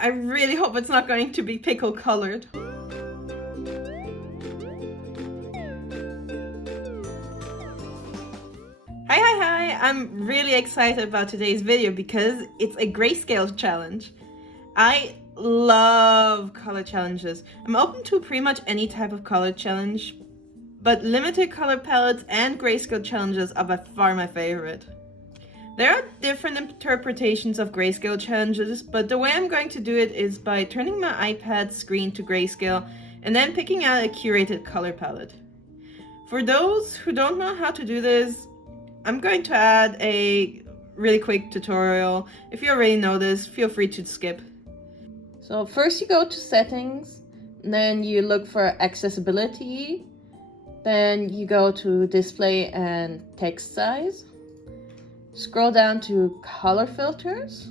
I really hope it's not going to be pickle colored. Hi! I'm really excited about today's video because it's a grayscale challenge. I love color challenges. I'm open to pretty much any type of color challenge, but limited color palettes and grayscale challenges are by far my favorite. There are different interpretations of grayscale challenges, but the way I'm going to do it is by turning my iPad screen to grayscale and then picking out a curated color palette. For those who don't know how to do this, I'm going to add a really quick tutorial. If you already know this, feel free to skip. So first you go to settings, then you look for accessibility, then you go to display and text size. Scroll down to color filters,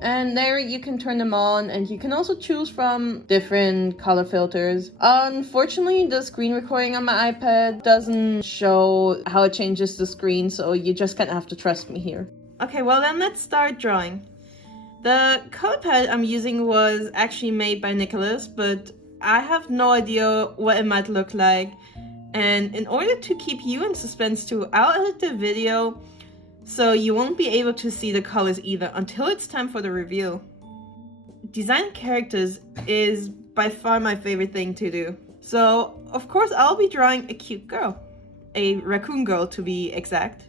and there you can turn them on, and you can also choose from different color filters. Unfortunately, the screen recording on my iPad doesn't show how it changes the screen, so you just kind of have to trust me here. Okay, well then let's start drawing. The color palette I'm using was actually made by Nicholas, but I have no idea what it might look like. And in order to keep you in suspense too, I'll edit the video so you won't be able to see the colors either until it's time for the reveal. Design characters is by far my favorite thing to do. So, of course, I'll be drawing a cute girl. A raccoon girl, to be exact.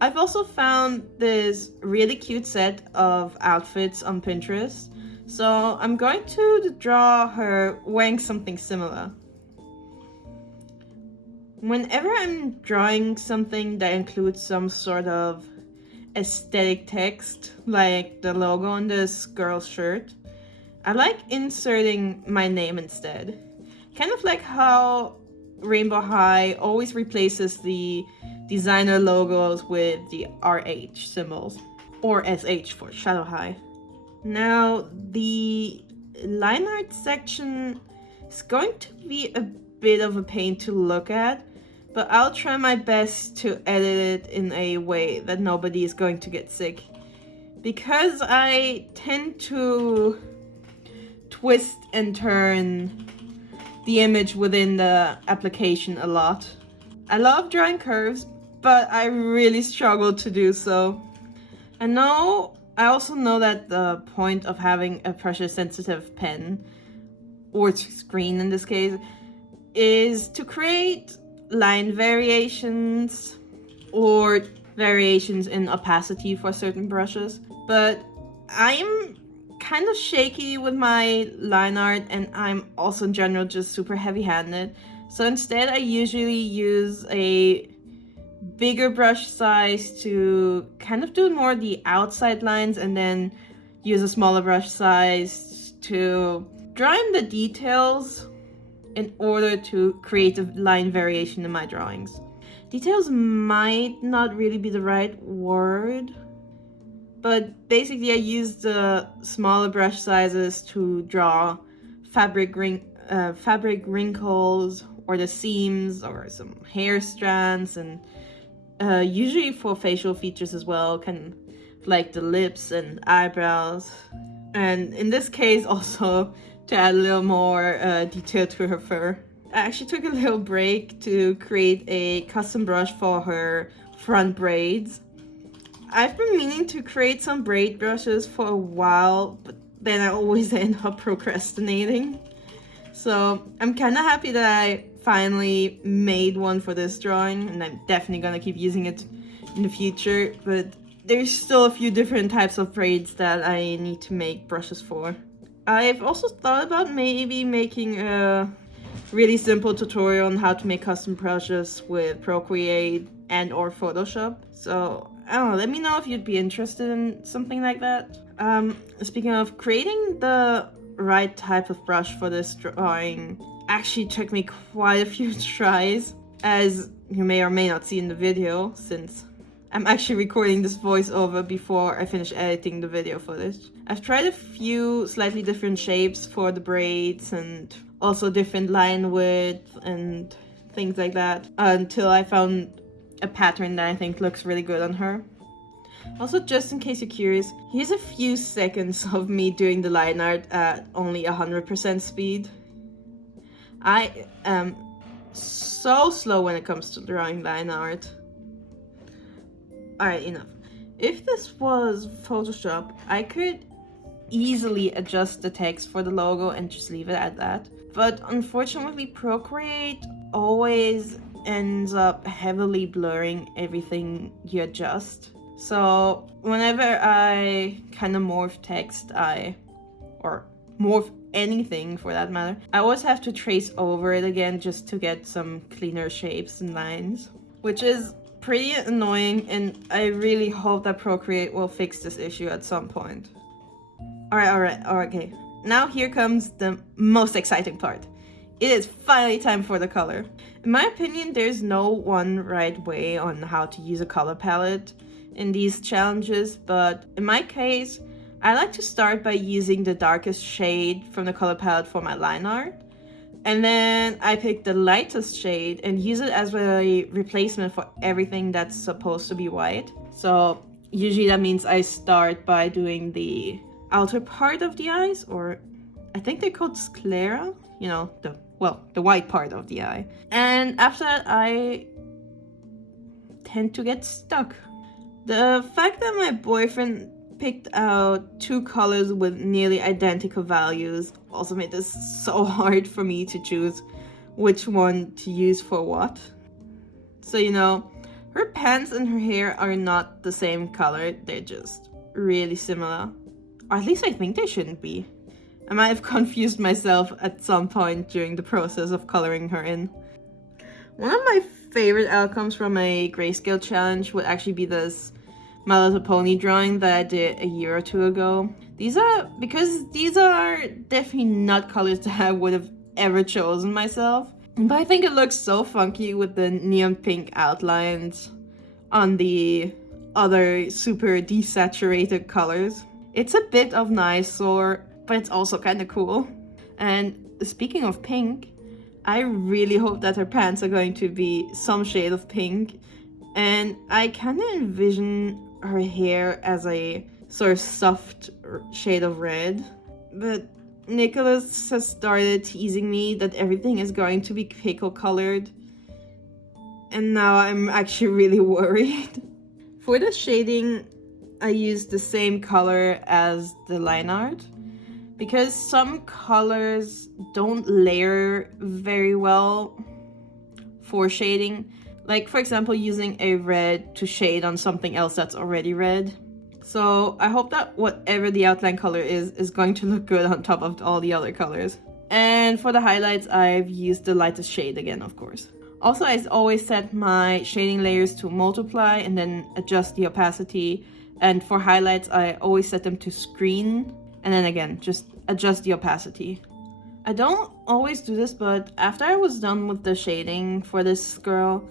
I've also found this really cute set of outfits on Pinterest, so I'm going to draw her wearing something similar. Whenever I'm drawing something that includes some sort of aesthetic text, like the logo on this girl's shirt, I like inserting my name instead. Kind of like how Rainbow High always replaces the designer logos with the RH symbols, or SH for Shadow High. Now, the line art section is going to be a bit of a pain to look at, but I'll try my best to edit it in a way that nobody is going to get sick. Because I tend to twist and turn the image within the application a lot. I love drawing curves, but I really struggle to do so. I also know that the point of having a pressure sensitive pen, or screen in this case, is to create line variations or variations in opacity for certain brushes. But I'm kind of shaky with my line art, and I'm also in general just super heavy-handed. So instead I usually use a bigger brush size to kind of do more of the outside lines, and then use a smaller brush size to draw in the details in order to create a line variation in my drawings. Details might not really be the right word, but basically I use the smaller brush sizes to draw fabric wrinkles, or the seams, or some hair strands, and usually for facial features as well, kind of like the lips and eyebrows. And in this case also to add a little more detail to her fur. I actually took a little break to create a custom brush for her front braids. I've been meaning to create some braid brushes for a while, but then I always end up procrastinating. So I'm kind of happy that I finally made one for this drawing, and I'm definitely gonna keep using it in the future, but there's still a few different types of braids that I need to make brushes for. I've also thought about maybe making a really simple tutorial on how to make custom brushes with Procreate and or Photoshop. So, I don't know, let me know if you'd be interested in something like that. Speaking of, creating the right type of brush for this drawing actually took me quite a few tries, as you may or may not see in the video, since I'm actually recording this voiceover before I finish editing the video footage. I've tried a few slightly different shapes for the braids, and also different line width and things like that, until I found a pattern that I think looks really good on her. Also, just in case you're curious, here's a few seconds of me doing the line art at only 100% speed. I am so slow when it comes to drawing line art. Alright, enough. If this was Photoshop, I could easily adjust the text for the logo and just leave it at that. But unfortunately, Procreate always ends up heavily blurring everything you adjust. So whenever I kind of morph text, or morph anything for that matter, I always have to trace over it again just to get some cleaner shapes and lines, which is pretty annoying, and I really hope that Procreate will fix this issue at some point. Alright, okay. Now here comes the most exciting part. It is finally time for the color. In my opinion, there's no one right way on how to use a color palette in these challenges, but in my case, I like to start by using the darkest shade from the color palette for my line art. And then I pick the lightest shade and use it as a replacement for everything that's supposed to be white. So usually that means I start by doing the outer part of the eyes, or I think they're called sclera, you know, the white part of the eye. And after that, I tend to get stuck. The fact that my boyfriend picked out two colors with nearly identical values also made this so hard for me to choose which one to use for what. So, you know, her pants and her hair are not the same color, they're just really similar. Or at least I think they shouldn't be. I might have confused myself at some point during the process of coloring her in. One of my favorite outcomes from a grayscale challenge would actually be this My Little Pony drawing that I did a year or two ago. These are definitely not colors that I would have ever chosen myself. But I think it looks so funky with the neon pink outlines on the other super desaturated colors. It's a bit of an eyesore, but it's also kind of cool. And speaking of pink, I really hope that her pants are going to be some shade of pink. And I kind of envision her hair as a sort of soft shade of red. But Nicholas has started teasing me that everything is going to be pickle colored. And now I'm actually really worried. For the shading, I used the same color as the line art, because some colors don't layer very well for shading. Like, for example, using a red to shade on something else that's already red. So I hope that whatever the outline color is going to look good on top of all the other colors. And for the highlights, I've used the lightest shade again, of course. Also, I always set my shading layers to multiply and then adjust the opacity. And for highlights, I always set them to screen, and then again, just adjust the opacity. I don't always do this, but after I was done with the shading for this girl,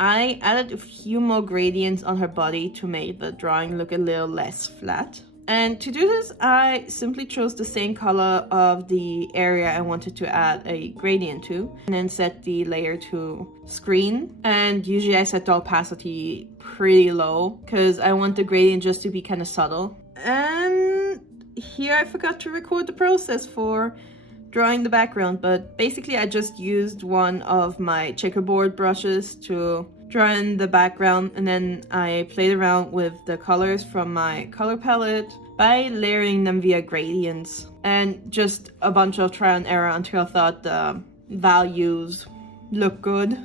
I added a few more gradients on her body to make the drawing look a little less flat. And to do this, I simply chose the same color of the area I wanted to add a gradient to, and then set the layer to screen. And usually I set the opacity pretty low, because I want the gradient just to be kind of subtle. And here I forgot to record the process for drawing the background, but basically I just used one of my checkerboard brushes to draw in the background, and then I played around with the colors from my color palette by layering them via gradients, and just a bunch of trial and error until I thought the values looked good.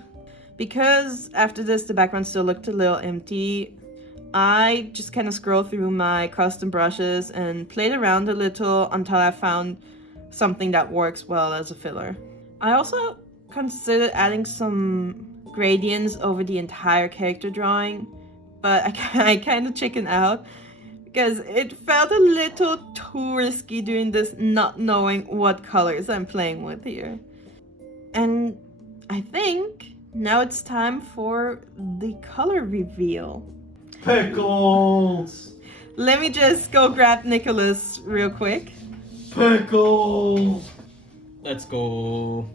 Because after this the background still looked a little empty, I just kind of scrolled through my custom brushes and played around a little until I found something that works well as a filler. I also considered adding some gradients over the entire character drawing, but I kind of chickened out because it felt a little too risky doing this not knowing what colors I'm playing with here. And I think now it's time for the color reveal. Pickles! Let me just go grab Nicholas real quick. Pickles! Let's go.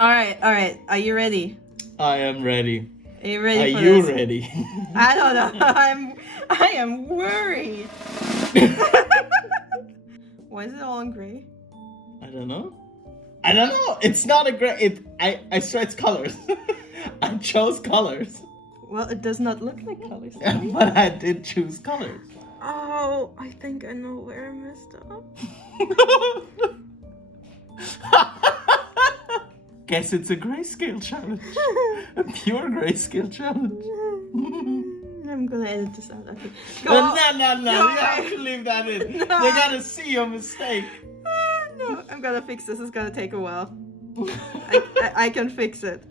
Alright, are you ready? I am ready. Are you ready Are for you this? ready? I don't know. I am worried. Why is it all in gray? I don't know. It's not a gray. I swear it's colors. I chose colors. Well, it does not look like colors. to me. But I did choose colors. Oh, I think I know where I messed up. Guess it's a grayscale challenge. A pure grayscale challenge. I'm gonna edit this out. Okay. No, Go. you have to leave that in. No. They gotta see your mistake. No, I'm gonna fix this. It's gonna take a while. I can fix it.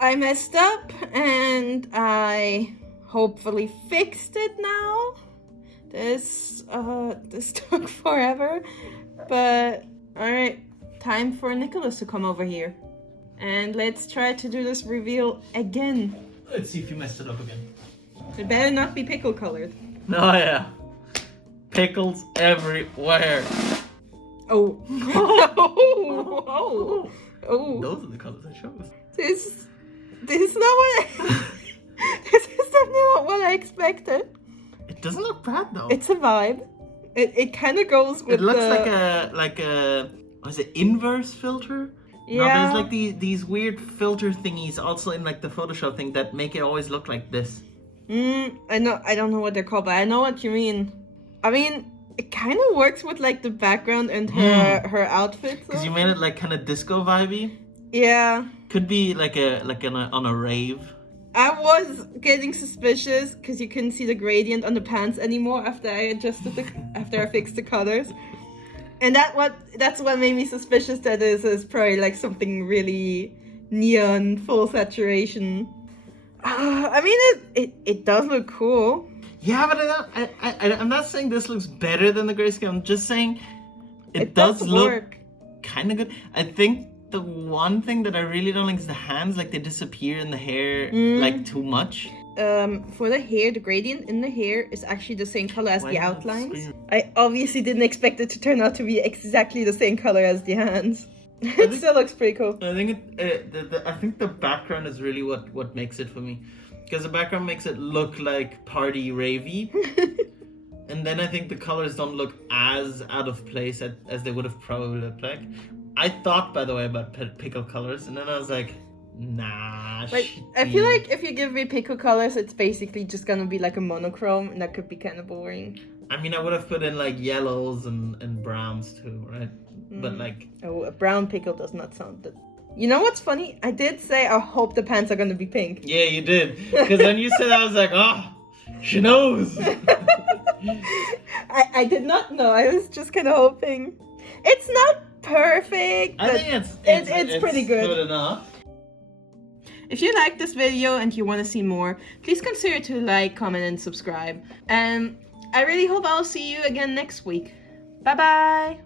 I messed up and I hopefully fixed it now. This took forever, but alright, time for Nicholas to come over here. And let's try to do this reveal again. Let's see if you messed it up again. It better not be pickle colored. Oh yeah. Pickles everywhere. Oh. Oh. Oh. Those are the colors I chose. This is not what this is definitely not what I expected. It doesn't look bad though. It's a vibe. It kind of goes with It looks the... like a what is it, inverse filter? Yeah. No, there's like these weird filter thingies also in like the Photoshop thing that make it always look like this. I don't know what they're called, but I know what you mean. I mean, it kind of works with like the background and her outfit. Because you made it like kind of disco vibey. Yeah. Could be like on a rave. I was getting suspicious because you couldn't see the gradient on the pants anymore after I after I fixed the colors. And that's what made me suspicious that this is probably like something really neon, full saturation. I mean, it does look cool. Yeah, but I'm not saying this looks better than the grayscale. I'm just saying it does look kind of good. I think the one thing that I really don't like is the hands. Like they disappear in the hair like too much. For the hair, the gradient in the hair is actually the same color as Why the is that outlines. screen- I obviously didn't expect it to turn out to be exactly the same color as the hands. It still looks pretty cool. I think I think the background is really what makes it for me, because the background makes it look like party ravey, and then I think the colors don't look as out of place as they would have probably looked like. I thought, by the way, about pickle colors, and then I was like, nah. Like, I feel like if you give me pickle colors, it's basically just gonna be like a monochrome, and that could be kind of boring. I mean, I would have put in like yellows and browns too, right? But like, oh, a brown pickle does not sound good. You know what's funny? I did say I hope the pants are gonna be pink. yeah, you did, because when you said that, I was like, oh, she knows. I did not know. I was just kind of hoping. It's not perfect. I but think it's pretty good. Good enough. If you like this video and you want to see more, please consider to like, comment, and subscribe. And I really hope I'll see you again next week. Bye bye!